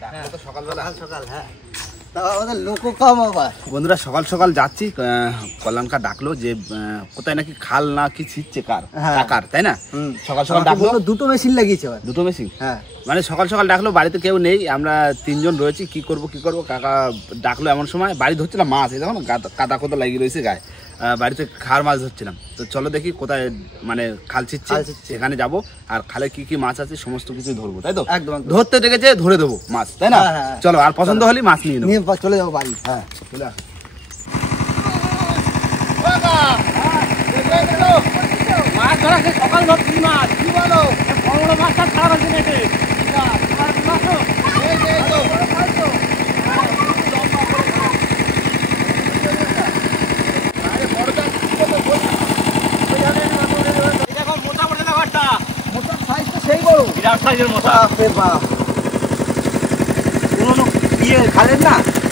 সকালবেলা সকাল হ্যাঁ লোকও কম আবার বন্ধুরা সকাল সকাল যাচ্ছি কল্যাণকা ডাকলো যে কোথায় নাকি খাল না কি ছিটছে কাকার তাই না সকাল সকাল ডাকলো দুটো মেশিন লাগিয়েছে দুটো মেশিন হ্যাঁ মানে সকাল সকাল ডাকলো বাড়িতে কেউ নেই আমরা তিনজন রয়েছি কি করব কাকা ডাকলো এমন সময় বাড়ি ধরছিলাম মাছ এই দেখো না কাদা কোদা লাগিয়ে রয়েছে গায়ে বাড়িতে খার মাছ ধরছিলাম তো চলো দেখি কোথায় মানে খাল ছিটছে সেখানে যাবো আর খালে কি কি মাছ আছে সমস্ত কিছু ধরবো তাই তো একদম ধরতে ডেকেছে ধরে দেবো মাছ তাই না চলো আর পছন্দ হলে মাছ নিয়ে নেবো চলে যাবো বাড়ি হ্যাঁ চলে আস মাছ ধরা সকাল ধরছি মাছ কি বলো বড় বড় মাছটা খারাপ আছে নাকি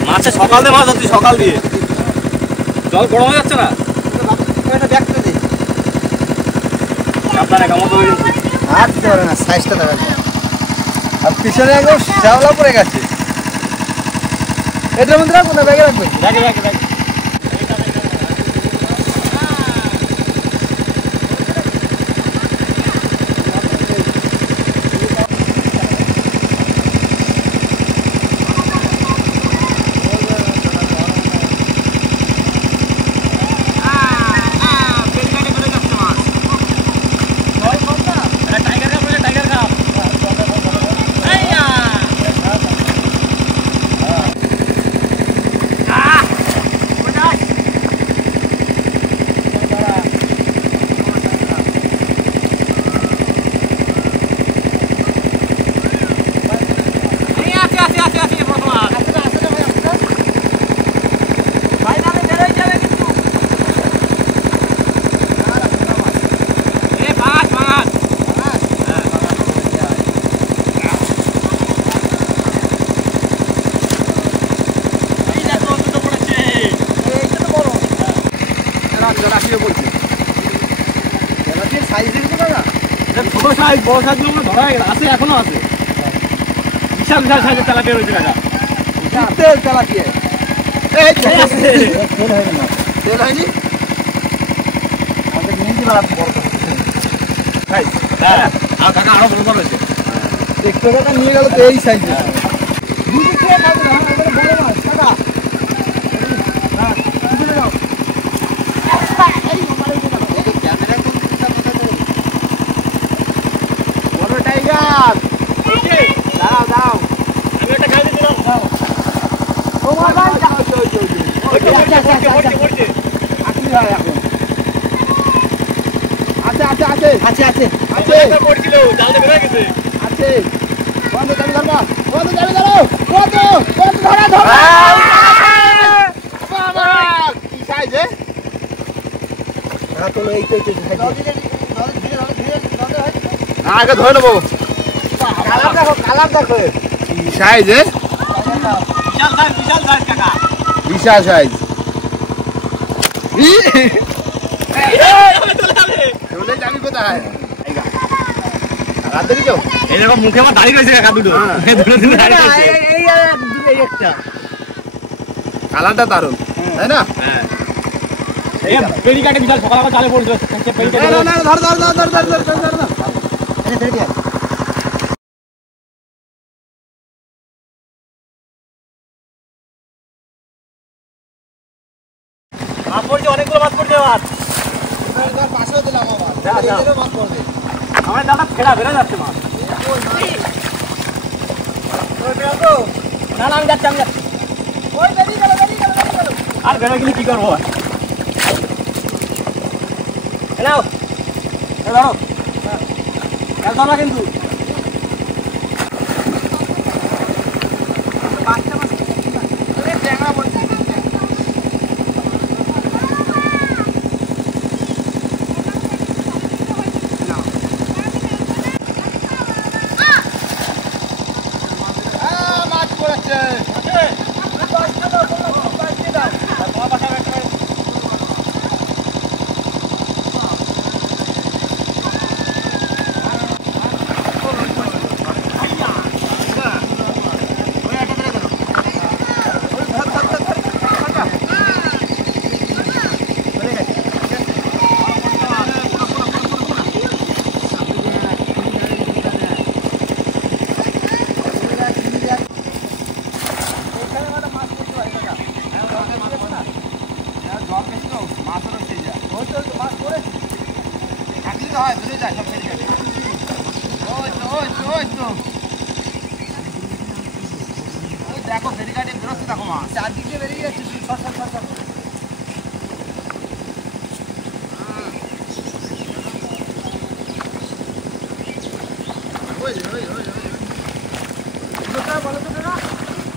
মাছের সকাল দিয়ে মাছ ধরছি সকাল দিয়ে জল গরম হয়ে যাচ্ছে না সাইজটা দেখা আর পিছনে একদম শ্যাওলা পড়ে গেছে এটার মধ্যে রাখবো না ব্যাগে রাখবে ব্যাগে বড় সাইজগুলো ধরা হয়ে গেল আছে এখনো আছে বিশাল বিশাল সাইজের তেলাপিয়া রয়েছে কাকা তেলাপিয়া এই তেল হয়নি আমাদের নিয়ে বড় হ্যাঁ আর কাকা আরো বড় বড় হয়েছে দেখতে কাকা নিয়ে গেল তো এই সাইজে দুটো খেয়ে খাবো না আমাদের বড় মাছ কাকা হ্যাঁ দুটো যাও এই মোবাইলে ক্যামেরা বড় টাইগার ওকে দাও দাও আমি একটা খাই দিলাম দাও ও মা ভাই ওকে আসি ভাই এখন আছে পড়ছিল জাল দে বেরিয়ে গেছে আছে বন্ধ যাবে ধরবা বন্ধ ধরা বাবা কি সাইজে হ্যাঁ তো এই তো আগে ধরে নেবো কালার দেখো কি সাইজে বিশাল সাইজ কাকা বিশাল সাইজ চলে যাবি কোথায় এই দেখো মুখে আমার দাড়ি রয়েছে কাকা দুটো এই একটা কালারটা দারুণ তাই না হ্যাঁ এই পেড়ি কাটে বিশাল সকাল আবার চালে পড়ছে পেড়ি কাটে না ধর মাছ পড়ছে অনেকগুলো মাছ পড়ছে আবার পাশেও দিলাম আবার মাছ পড়বে আমার দাদা ফেরা বেরো যাচ্ছে মাছ না আমি যাচ্ছি ওই বেরিয়ে গেল আর বেরো গেলে কি করবো নাও ধরো একদম না কিন্তু ট্যাংরা বলছি দেখো ফেরিঘাটে বেরোচ্ছে, দেখো মাছ চারদিকে বেরিয়ে যাচ্ছে। সর সর সর সর।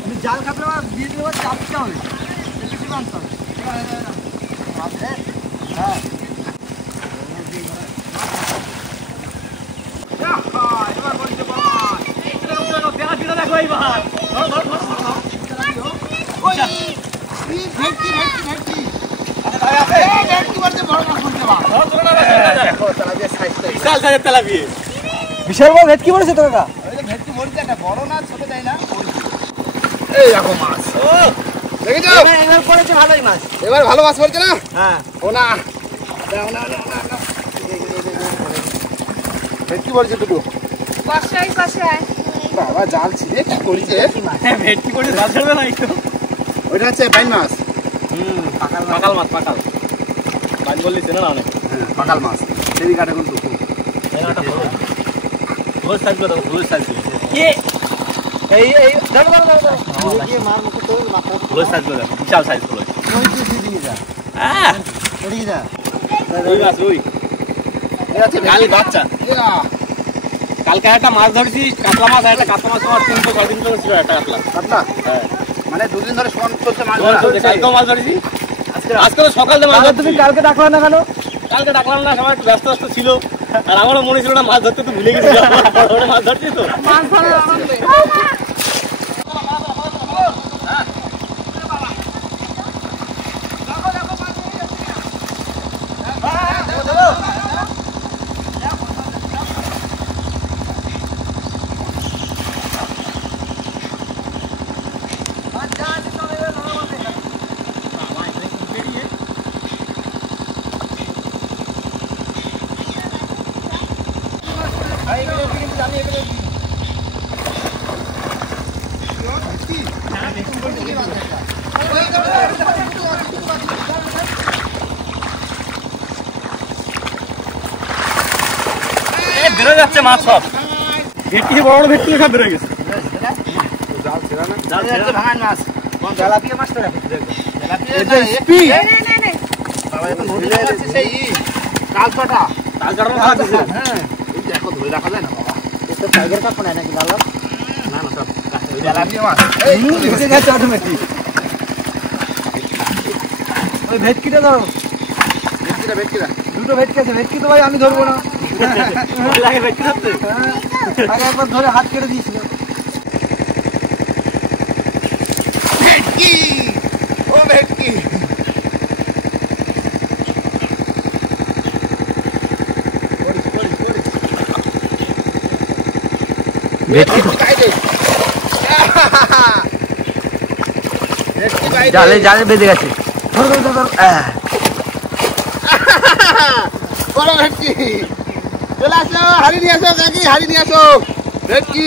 আমি জাল কাপড় দিয়ে দেবো, চাপতে হবে, বেশি বাঁধতে হবে। হ্যাঁ এবার বলছে মাছ দেখো এইবার ভেটকি ভেটকি ভেটকি বিশাল বড় ভেটকি পড়েছে তো কাকা। ভেটকি বলছে একটা বড় না ছোট যায় না। এই দেখো মাছ, দেখেছো এবার পড়েছে ভালোই মাছ। এবার ভালো মাছ পড়ছে না। হ্যাঁ ও না ভেটকি বলছে দুটো। বাবা জাল ছিঁড়ে কি করেছে, ভেটকি পড়ে জাল ছাড়বে না একটু। ওইটা হচ্ছে বাইন মাছ। পাকাল মাছ, পাকাল বাইন বললি চেনে না অনেক। হ্যাঁ পাকাল মাছ সেই কাটে কিন্তু ভোজ থাকবে তো, ভোজ থাকবে এই এই দাঁড়া দাঁড়া দাঁড়া দিয়ে মার মুখে তো মাথা ভোজ থাকবে, দেখো বিশাল সাইজ ভোজ। ওই তো দিয়ে যা, হ্যাঁ এদিকে যা। ওই মাছ ওই এটা হচ্ছে কাল বাচ্চা। কালকে একটা মাছ ধরেছি, কাতলা মাছ। একটা কাতলা মাছ আমার 300-350 কিলো ছিল একটা কাতলা। কাতলা হ্যাঁ মানে দুদিন ধরে সমান চলছে মাছ ধরা। কালকেও মাছ ধরেছি, আজকে তো সকালে মাছ ধরছি। তুমি কালকে ডাকলা না কেন? কালকে ডাকলাম না, সবাই একটু ব্যস্ত ব্যস্ত ছিল, আর আমারও মনে ছিল না মাছ ধরতে, তো ভুলে গেছি মাছ ধরছি তো। মাছ ধরার আনন্দে বেরো যাচ্ছে মাছ সব। ভেটকি বড় বড় ভেটকি সব বেরো গেছে। জাল ছেড়া না, জাল ছেড়া ভাঙান মাছ। কোন তেলাপিয়া মাছটা দেখো, এটা স্পিড। বাবা এটা নদী যাচ্ছে সেই কালপাটা। তালজাড়ানো মাছ আছে। হ্যাঁ এই দেখো ধরে রাখা যায় না বাবা। এটা টাইগার কাপ না নাকি লাল? না না সব তেলাপিয়া মাছ। এই এসে গেছে অটোমেটিক। ওই ভেটকিটা ধরো, ভেটকিটা দুটো ভেটকি আছে। ভেটকি তো ভাই আমি ধরবো না, লাগে ভেটকি ধরতে। আগে একবার ধরে হাত কেটে দিয়েছিল। ভেটকি, ও ভেটকি। ভেটকি জালে জালে বেঁধে গেছে। ধরো ধরো ধরো। বড় ভেটকি চলে আসো, হাড়ি নিয়ে আসো কাকি, হাড়ি নিয়ে আসো। ভেটকি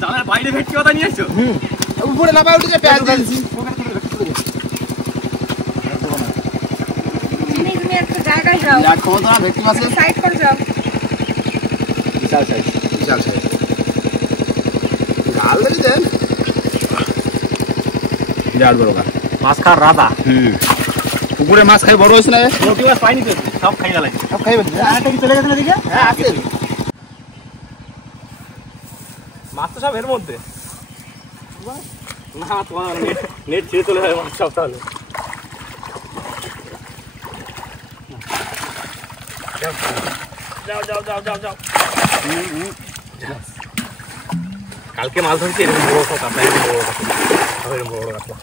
জালের বাইরে ভেটকি কথা নিয়ে এসছো? উপরে নামা উঠেছে প্যাঁচ দিয়েছি। ভেটকি মাছের বিশাল সাইজ, বিশাল সাইজ। জাল ধরে দেন, বিরাট বড় গাছ। মাছ খাওয়ার রাধা। পুকুরে মাছ খাই বড় হয়েছে না, মোটি মাছ পাইনি তো, সব খাই গেল। সব খাইবে। আরেকটা কি চলে গেছে না দিকে? হ্যাঁ আছে মাছ তো সব এর মধ্যে। না তোমার নেট ছিঁড়ে চলে যায় মাছ সব। তাহলে যাও যাও যাও যাও যাও। কালকে মাছ ধরছি এরকম বড় সব কাতলা, এরকম বড় কাতলা, এরকম বড় কাতলা।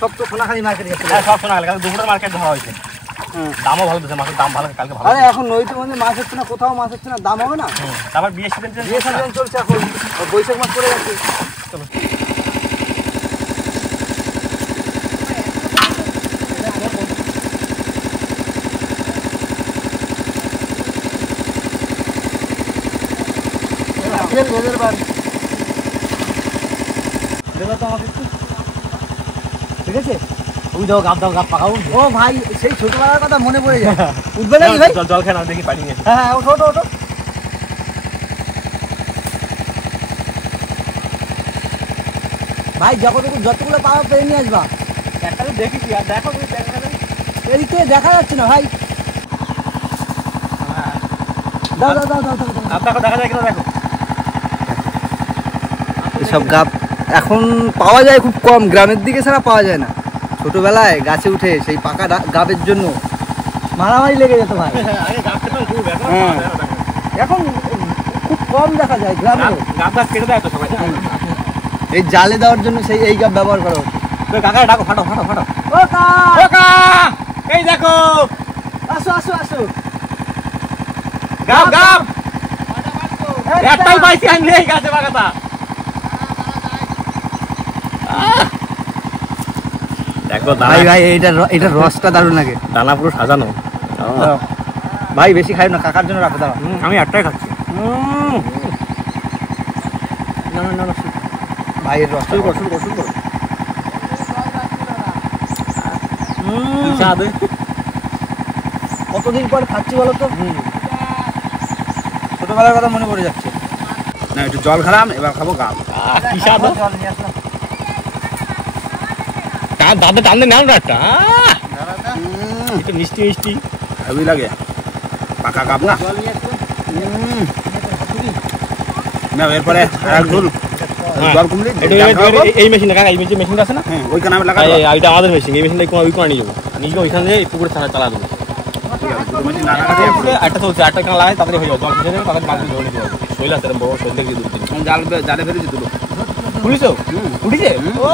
সব তো সোনাখালি মার্কেট গেছে। হ্যাঁ সব সোনাখালি, কালকে দুপুরের মার্কেট ধরা হয়েছে। দামও ভালো দিচ্ছে, মাছের দাম ভালো কালকে ভালো। আরে এখন নদীতে মধ্যে মাছ হচ্ছে না, কোথাও মাছ হচ্ছে না, দাম হবে না। তারপর বিয়ের সিজন চলছে এখন, বৈশাখ মাস পড়ে যাচ্ছে। চলো ঠিক আছে, ওই দাও গাপ দাও, গাপ পাকাও। ও ভাই সেই ছোটবেলার কথা মনে পড়ে যায়। উঠবে নাকি ভাই? জল খেয়ে নাও দেখি, পানি নিয়ে। হ্যাঁ ওঠো ওঠো ওঠো। ভাই যতগুলো পাওয়া পেয়ে নিয়ে আসবা। একটা তো দেখেছি, আর দেখো তুমি ট্যাংরা এই তো দেখা যাচ্ছে না ভাই। দাও দাও দাও দাও দাও। দেখো দেখা যায় কিনা দেখো। এসব গাব এখন পাওয়া যায় খুব কম, গ্রামের দিকে ছাড়া পাওয়া যায় না। ছোটবেলায় গাছে উঠে সেই পাকা গাবের জন্য মারামারি লেগে যেত ভাই। আগে গাছ কেটে খুব, এখন হ্যাঁ। এখন খুব কম দেখা যায় গ্রামে। গাছ কেটে দেয় তো সবাই। এই জালে দেওয়ার জন্য সেই এই গাব ব্যবহার করা হতো। কাকা ডাকো, ফাটো ফাটো ফাটো। ও কাকা এই দেখো, আসো আসো আসো। গাব গাব একটাই পাইছি আমি, নেই গাছে বাগাতা। দেখো ভাই ভাই এটা রসটা দারুণ লাগে। দানা পুরো সাজানো। ভাই বেশি খাই না, কাকার জন্য রাখো। দাও আমি একটাই খাচ্ছি। না না না, ভাই এর রসটা শুরু কর। কতদিন পর খাচ্ছি বলো তো। ছোটবেলার কথা মনে পড়ে যাচ্ছে। না একটু জল খেলাম, এবার খাবো গাব। কি স্বাদ। জল নিয়ে আসলাম। তার দাদা টানতে নাও না একটা। একটু মিষ্টি মিষ্টি হেভি লাগে, পাকা গাব না। জল নিয়ে আসলাম। না এরপরে আর ঝোল জল কুমড়ি এই মেশিনটা কাকা, এই মেশিনটা আছে না, হ্যাঁ ওইখানে আমি লাগাবো। এটা আমাদের মেশিন। এই মেশিনটা ওই করে নিয়ে যাবো, নিয়ে যাবো ওইখানে পুকুরে চালা দেবো। একটা চলছে, একটা কেন লাগাই তাড়াতাড়ি হয়ে যাবে। জল খেতে দেবে, তাদের মাছগুলো ধরে নিতে হবে। শৈল আছে বড় শৈল দেখি দূর থেকে জালে ফেলেছি দুটো। উঠিছো? উঠিছে? ও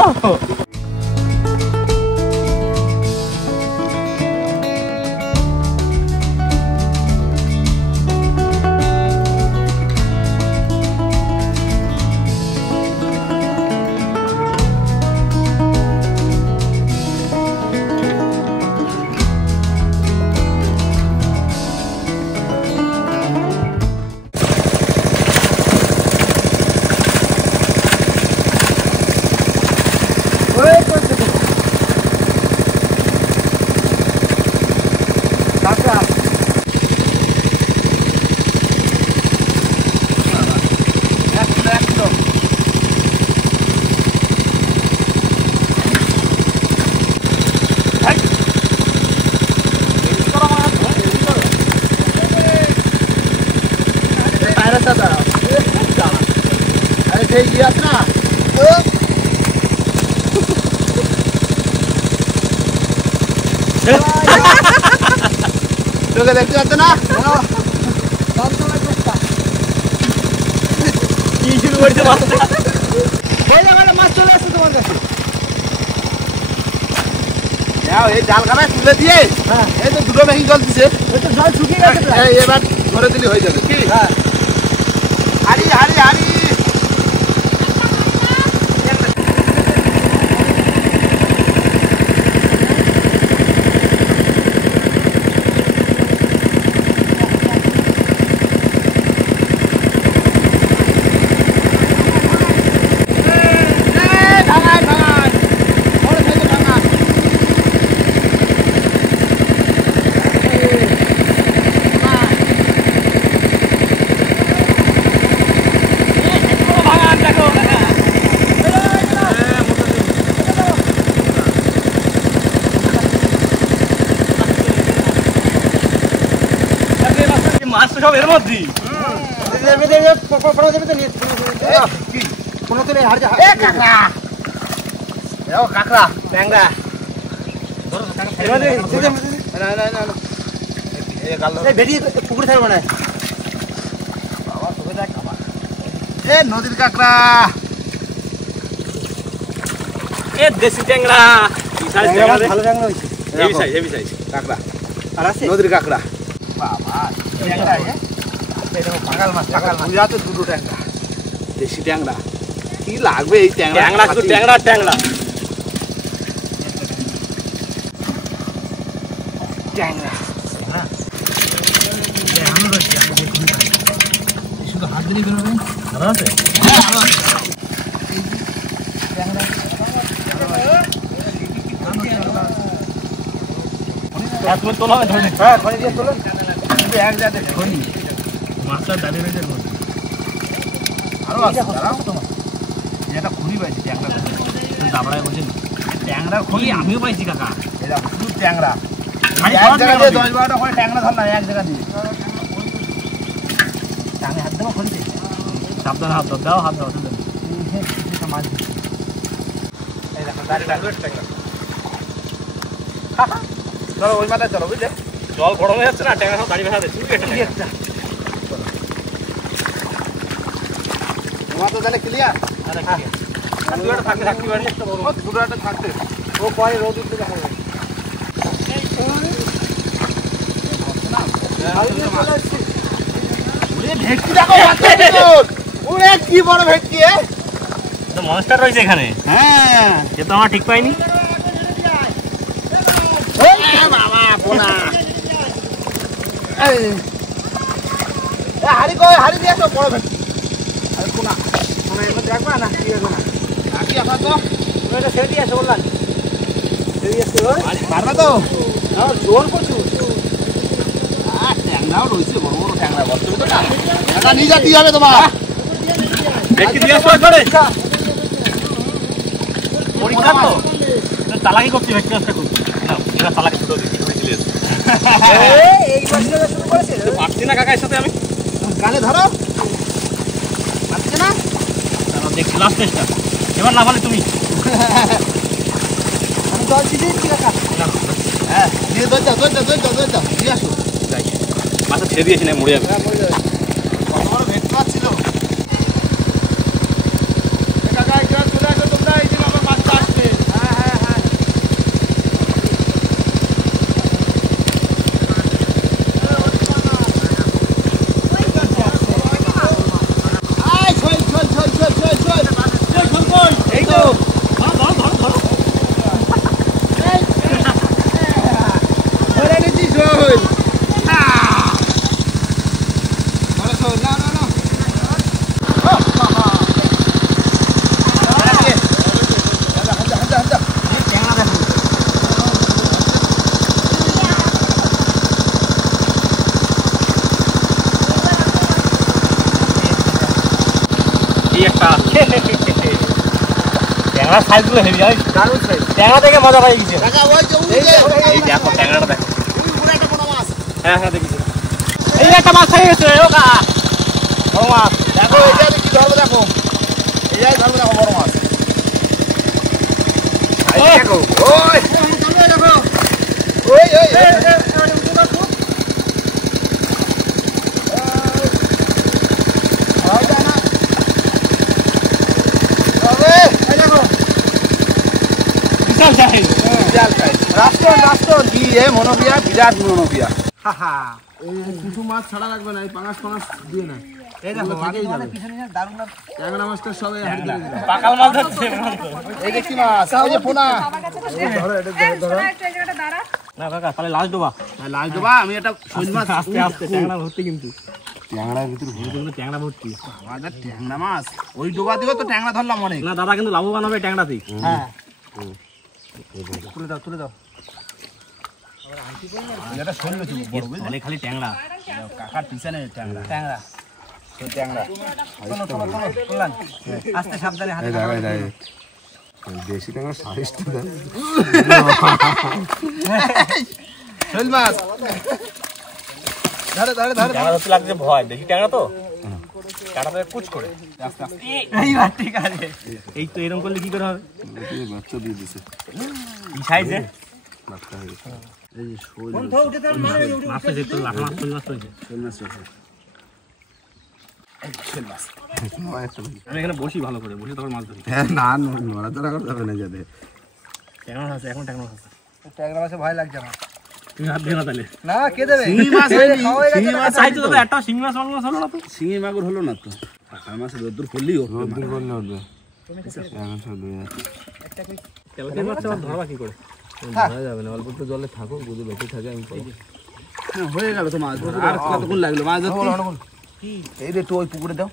তোকে দেখতে পাচ্ছ না? কি শুরু করছে মাছটা? মাছ চলে আসছে তোমার কাছে। যাও এই জাল খাবে তুলে দিয়ে, হ্যাঁ এই তো দুটো মেশিন জল দিছে, ওই তো জল শুকিয়ে গেছে প্রায়। এই এবার ধরে দিলে হয়ে যাবে। কি হ্যাঁ হাড়ি হাড়ি হাড়ি। মাছ তো সব এর মধ্যে। কাঁকড়া ট্যাংরা পুকুরে থাকবে না। এ নদীর কাঁকড়া, এ দেশি ট্যাংরা। কি সাইজ ট্যাংরা? ভালো ট্যাংরা হয়েছে। হেভি সাইজ কাঁকড়া আর আছে নদীর কাঁকড়া। পাগাল মাছ, পাগাল মাছ। গুজরাতে দুটো ট্যাংরা, দেশি ট্যাংরা। কি লাগবে এই ট্যাংরা? ট্যাংরা শুধু ট্যাংরা ট্যাংরা। ট্যাংরা শুধু হাত দিলেই বেরোবে। ভালো আছে? তোলা হবে, ধরে নে। হ্যাঁ খনি দিয়ে তোলো। কিন্তু এক জায়গাতে খনি মাছটা দাঁড়িয়ে রয়েছে এর মধ্যে। আরো আছে, দাঁড়াও। এটা খুঁড়ি পাইছি ট্যাংরা। দাবড়ায় বসেন ট্যাংরা খলি আমিও পাইছি কাকা এই দেখো শুধু ট্যাংরা ভাই, এক সব জায়গা ট্যাংরা দিয়ে 10-12টা করে ট্যাংরা ধর না এক জায়গা দিয়ে টাঙে হাত দেবো খলিতে সাবধানে হাত দাও হাত দাও মাছ এই দেখো দাঁড়িয়ে ট্যাংরা চলো ওই মাথায় চলো বুঝলে জল গরম হয়ে যাচ্ছে না ট্যাংরা সব দাঁড়িয়ে ভেসা একটা তোমার তো তাহলে ক্লিয়ার থাকতে পারি একটা বড় দুটো একটা থাকতে ও পরে রোদ উঠতে দেখা যাবে ভেটকি দেখো ওরে কি বড় ভেটকি মনস্টার রয়েছে এখানে হ্যাঁ সে তো আমরা ঠিক পাইনি বাবা পোনা হাড়ি কই হাড়ি দিয়ে আসো বড় ভেটকি আরে পোনা আমরা এর মধ্যে রাখবা না কি হবে না রাখি আপনার তো তুমি এটা সেটি আছে বললাম সেটি আছে ওই পারবে তো জোর করছো ট্যাংরাও রয়েছে বড় বড় ট্যাংরা বস্তু তো না এটা নিয়ে যেতে হবে তোমার ভেটকি দিয়ে আসো করে পরীক্ষা তো চালাকি করছি ভেটকি নষ্ট করছি না এরা চালাকি ছোট দিচ্ছি এই মাছটা শুরু করেছে পারছি না কাকা এর সাথে আমি গালে ধরো পাচ্ছে না দেখছি লাস্ট টেস্টটা এবার না বলে তুমি আমি জল দিচ্ছি কাকা হ্যাঁ দিয়ে দই দাও দিয়ে আসো মাথা ছেড়ে দিয়েছি না মরে যাবে বড় বড় ভেটকি মাছ ছিল কাকা একটু চলে আসো তোমরা এই দিন আমার মাছটা আসছে হ্যাঁ এই তো ধরো ধরে নিচ্ছি শোল ট্যাংরা সাইজগুলো হেভি হয় দারুণ সাইজ ট্যাংরা থেকে মজা পাই গেছে কাকা ওই যে এই দেখো ট্যাংরাটা দেখো পুরো একটা বড় মাছ হ্যাঁ দেখেছি এই একটা মাছ হয়ে গেছে ও কা বড় মাছ দেখো এটা কি ধরবো দেখো এইটাই ধরবো দেখো বড় মাছ দেখো ওই বিশাল সাইজ রাষ্ট্র দিয়ে মনোপিয়া বিরাট মনোপিয়া হাহা কিছু মাছ ছাড়া লাগবে না এই পাঙাশ দিয়ে না এই দেখো আগেই যাবে পিছনে যা দারুণ না ট্যাংরা মাছটা সবাই হাড়ি দিয়ে দিলাম পাকাল মাছ ধরছে এই যে কি মাছ ওই যে পোনা না কাকা তাহলে লাস্ট ডোবা লাল দেবা আমি একটা শৈল মাছ আস্তে আস্তে ট্যাংরা ভর্তি কিন্তু ট্যাংরার ভিতর ট্যাংরা ভর্তি আমাদের ট্যাংরা মাছ ওই ডোবা দিও তো ট্যাংরা ধরলাম অনেক না দাদা কিন্তু লাভবান হবে ট্যাংরাতেই হ্যাঁ তুলে দাও এটা শৈল ছিল বড় বুঝলি অনেক খালি ট্যাংরা কাকার পিছনে ট্যাংরা ট্যাংরা তো ট্যাংরা বললাম আস্তে সাবধানে হাতে দেশি ট্যাংরা সাইজটা দেখ শৈল মাছ ধরে ট্যাংরা ধরতে লাগছে ভয় দেখি ট্যাংরা তো কাটাতে কুচ করে আস্তে আস্তে এইবার ঠিক আছে এই তো এরকম করলে কি করে হবে বাচ্চা দিয়ে দিছে এই সাইজে বাচ্চা হয়ে গেছে এই যে শৈল বন্ধু উঠে তার মানে উঠে মাছ হয়েছে একটু লাঠা মাছ শোল মাছ হয়েছে শৈল মাছ রয়েছে শৈল মাছ আমি এখানে বসি ভালো করে বসে তখন মাছ ধরি হ্যাঁ না নড়াচড়া করতে হবে না যাতে ট্যাংরা আছে এখন ট্যাংরা আছে ট্যাংরা মাছে ভয় লাগছে আমার তুমি হাত দিয়ে না তাহলে না কে দেবে শিঙি মাছ হয়নি, খাওয়া হয়ে গেছে শিঙি না? মাছ সাইজ তো একটা শিং মাছ মাছ হলো না তো শিঙি মাগুর হলো না তো কাকার মাছ রোদ্দুর পড়লেই উঠবে রোদ্দুর করলে উঠবে এখন সব ধুয়ে যাচ্ছে তেল মাছ ধরবা কি করে ধরা যাবে না অল্প একটু জলে থাকো যদি বেঁচে থাকে আমি পাবো হ্যাঁ, হয়ে গেল তো মাছ ধরা। আর কতক্ষণ লাগলো মাছ ধরতে এই যে একটু ওই পুকুরে দাও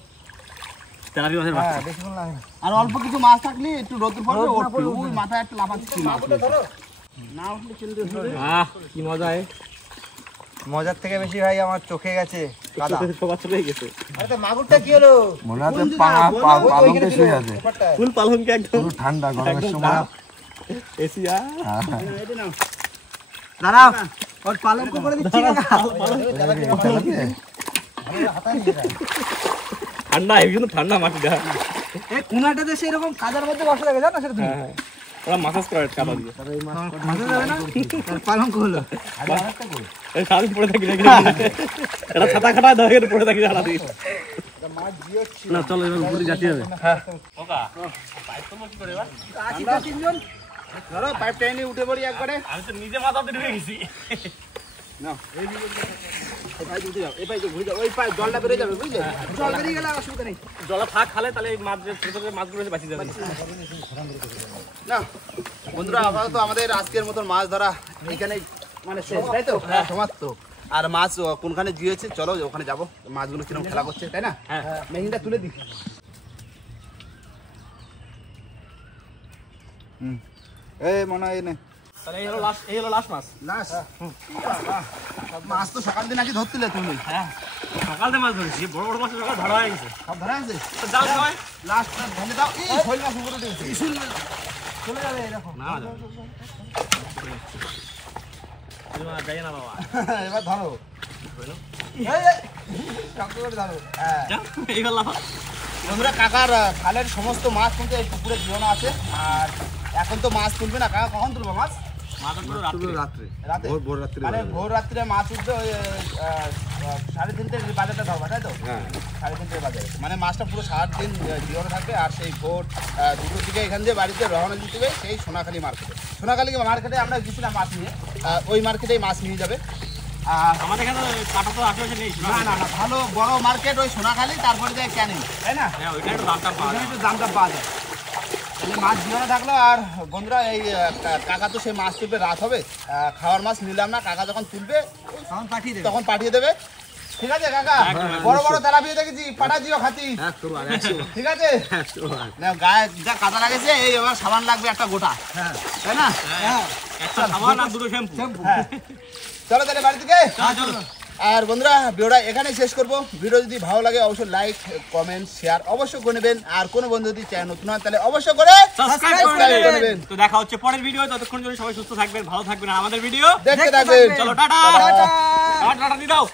তেলাপি মাছের হ্যাঁ বাচ্চা বেশিক্ষণ লাগে না আর অল্প কিছু মাছ থাকলে একটু রোদ্দুর পড়বে উঠবে ওই মাথায় একটা লাফাচ্ছি মাছ উঠেছে। না উঠলে চলবে আহ কি মজা মজার থেকে বেশি ভাই আমার চোখে গেছে কাদা। সবার চলে গেছে। আরে তো মাগুরটা কি হলো? মনে হচ্ছে পালঙ্কে শুয়ে আছে, ফুল পালনকে একদম পুরো ঠান্ডা গরমের সময়। এসিয়া দাঁড়াও, ওর পালঙ্ক করে দিচ্ছি কাকা। ঠান্ডা, এই কিন্তু ঠান্ডা মাটিটা। এই কোনাটাতে সেরকম কাদার মধ্যে বসে থাকে, জানো সেটা তুমি? হ্যাঁ, ওরা মাসাজ করে কাদা দিয়ে। মাথা যাবে না? আর পালঙ্ক হলো। এই সারাদিন পড়ে থাকি নাকি? এটা ছাতা খাটায় দাও, এখানে পড়ে থাকি সারাদিন। না চলো এবার উপরে যাচ্ছি হবে। ওকা পাইপ তো কি করে এবার? আছি তো তিনজন। ধরো পাইপ টেনে উঠে পড়ি একবারে। আমি তো নিজে মাথাতে ঢুকে গেছি। নাও এই দিকে এই পাইপ উঠে যাও, এই পাইপ ঘুরে যাও, ওই পাইপ জলটা বেরিয়ে যাবে, বুঝলে? জল বেরিয়ে গেলে আর অসুবিধা নেই। জল থাক খালে তাহলে এই মাছ ছোট ছোট মাছগুলো বাঁচি যাবে। না বন্ধুরা, আপাতত আমাদের আজকের মতন মাছ ধরা এখানে মানে শেষ, তাই তো? সমাপ্ত। আর মাছ কোনখানে জিয়েছে, চলো ওখানে যাবো, মাছগুলো কিরকম খেলা করছে, তাই না? হ্যাঁ মেহিনটা তুলে দিই। এই মনে হয় নে তাহলে এই হলো লাস্ট মাছ। লাশ মাছ তো সকাল দিন আগে ধরছিলে তুমি। হ্যাঁ সকালে মাছ ধরেছি, বড় বড় মাছ সকাল ধরা হয়ে গেছে। সব ধরা আছে, তো যাও সবাই। লাস্ট ভেঙে দাও। এই শৈল মাছ উপরে দিয়েছে, চলে যাবে এরকম। না যাও যাই না বাবা। এবার ধরো, শক্ত করে ধরো। হ্যাঁ যাও এই গেল। বন্ধুরা, কাকার খালের সমস্ত মাছ কিন্তু এই পুকুরে জীবন আছে। আর এখন তো মাছ তুলবে না কাকা, কখন তুলবে মাছ? মাছ পুরো রাত্রে রাত্রে রাতে ভোর রাত্রে মানে ভোর রাত্রে মাছ উঠবে ওই 3:30 বাজারটা ধরবা, তাই তো? হ্যাঁ 3:30 বাজারে মানে মাছটা পুরো সারাদিন জীবনে থাকবে। আর সেই ভোর 2টোর দিকে এখান দিয়ে বাড়িতে রওনা দিতে হবে সেই সোনাখালী মার্কেটে। সোনাখালী মার্কেটে আমরা গেছিলাম মাছ নিয়ে, ওই মার্কেটেই মাছ নিয়ে যাবে। আমাদের এখানে কাটা তো আশেপাশে নেই। না না না, ভালো বড় মার্কেট ওই সোনাখালী, তারপরে যায় ক্যানিং, তাই না? হ্যাঁ ওইখানে একটু দামটা পাওয়া ওখানে যায়। একটু দামটা পাওয়া যায়। তাহলে মাছ জীবনে থাকলো। আর বন্ধুরা, এই কাকা তো সেই মাছ তুলবে, রাত হবে, খাওয়ার মাছ নিলাম না, কাকা যখন তুলবে তখন পাঠিয়ে দেবে। তখন পাঠিয়ে দেবে। ঠিক আছে কাকা? বড় বড় তেলাপিয়া দেখেছি, পাঠা দিও খাতি। ঠিক আছে? না, গায়ে যা কাদা লাগেছে, এই এবার সাবান লাগবে একটা গোটা, তাই না? হ্যাঁ একটা সাবান আর দুটো শ্যাম্পু। হ্যাঁ। চলো তাহলে বাড়ি থেকে। চলো আর বন্ধুরা, ভিডিওটা এখানেই শেষ করবো। ভিডিও যদি ভালো লাগে অবশ্যই লাইক, কমেন্ট, শেয়ার অবশ্যই করে নেবেন। আর কোনো বন্ধু যদি চ্যানেল নতুন হয় তাহলে অবশ্যই করে সাবস্ক্রাইব subscribe করে করে নেবেন। নেবেন। তো দেখা হচ্ছে পরের ভিডিও। ততক্ষণ জন্য সবাই সুস্থ থাকবেন, ভালো থাকবেন। আর আমাদের ভিডিও দেখতে থাকবেন। চলো টাটা। টাটা। টাটা দিয়ে দাও।